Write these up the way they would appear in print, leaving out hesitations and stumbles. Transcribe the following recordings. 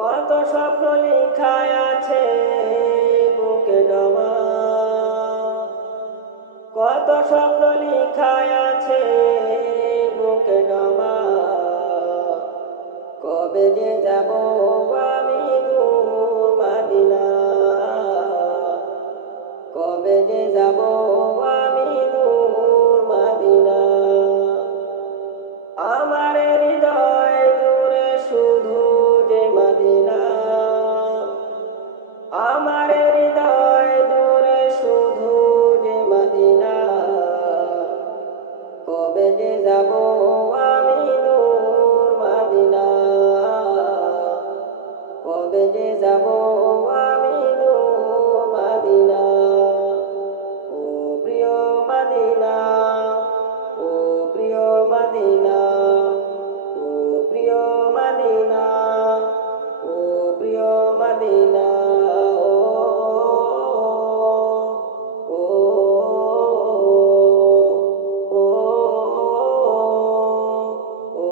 কত স্বপ্ন লেখা আছে বুকে জমা, কত স্বপ্ন লেখা আছে বুকে জমা। কবে যে যাব আমি দূর মদিনা, কবে যে যাব আমি দূর মদিনা। আমার হৃদয় জুড়ে শুধু যে মদিনা, আমার হৃদয় জুড়ে শুধু যে মদিনা। কবে যে যাব আমি দূর মদিনা, কবে যে যাব আমি দূর মদিনা। ও প্রিয় মদিনা, ও প্রিয় মদিনা, ও প্রিয় মদিনা, ও প্রিয় মদিনা। ও ও ও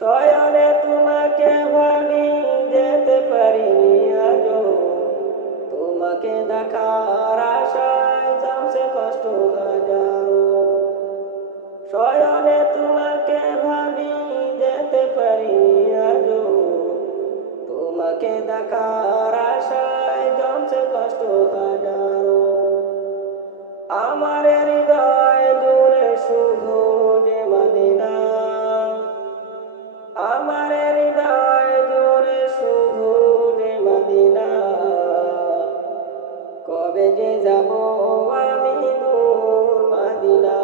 শয়নে তোমাকে ভাবি যেতে পারিনি আজও, তোমাকে দেখার আশায় জমছে কষ্ট হাজারো। শয়নে তোমাকে ভাবি যেতে পারিনি আজও, তোমাকে দেখার আশায় জমছে কষ্ট হাজারো। আমার হৃদয় জুড়ে শুধু যে মদিনা, আমার হৃদয় জুড়ে শুধু যে মদিনা। কবে যে যাব আমি দূর মদিনা,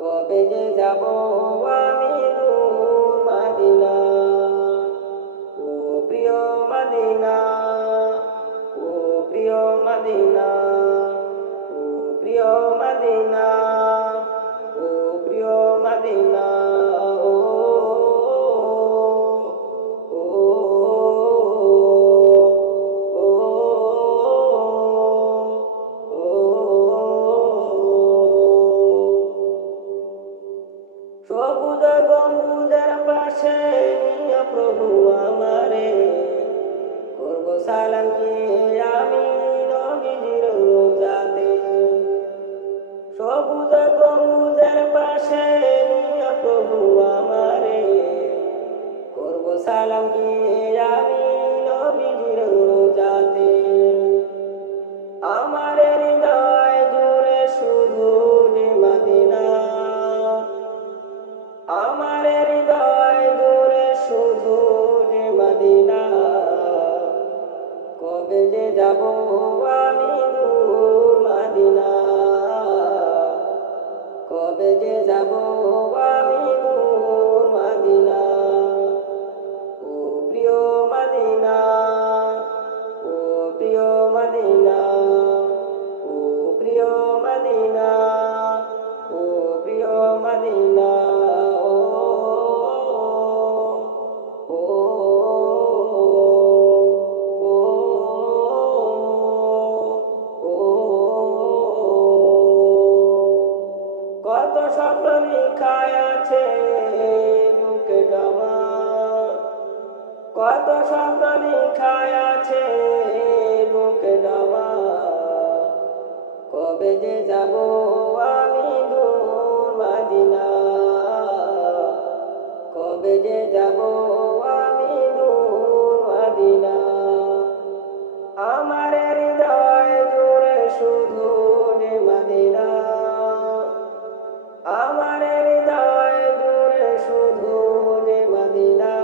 কবে যে যাব আমি দূর মদিনা। ও প্রিয় মদিনা, ও প্রিয় মদিনা, ও প্রিয় মদিনা, ও প্রিয় মদিনা। ও ও ও সবুজ গম্বুজের পাশে নিয়া প্রভু আমারে, করব সালাম কি আমি নবীজির রোজাতে। সবুজ গম্বুজের পাশে নিয়া প্রভু আমারে, করব সালাম কি আমি নবীজির রোজাতে। আমার হৃদয় জুড়ে শুধু যে মদিনা, আমার হৃদয় জুড়ে শুধু যে মদিনা। কবে যে যাব আমি দূর মদিনা, কবে যে যাব আমি দূর মদিনা। ও প্রিয় মদিনা, ও প্রিয় মদিনা, ও প্রিয় মদিনা, ও প্রিয় মদিনা। ও কত স্বপ্ন লেখা আছে বুকে জমা, কত স্বপ্ন লেখা আছে বুকে জমা। কবে যে যাব আমি দূর মদিনা, কবে যে যাব আমি দূর মদিনা। আমার হৃদয় জুড়ে শুধু যে মদিনা, আমার হৃদয় জুড়ে শুধু যে মদিনা।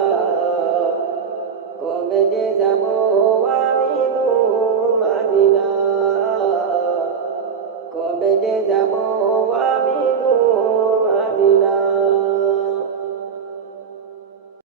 কবে যে যাব আমি দূর মদিনা, কবে যে যাব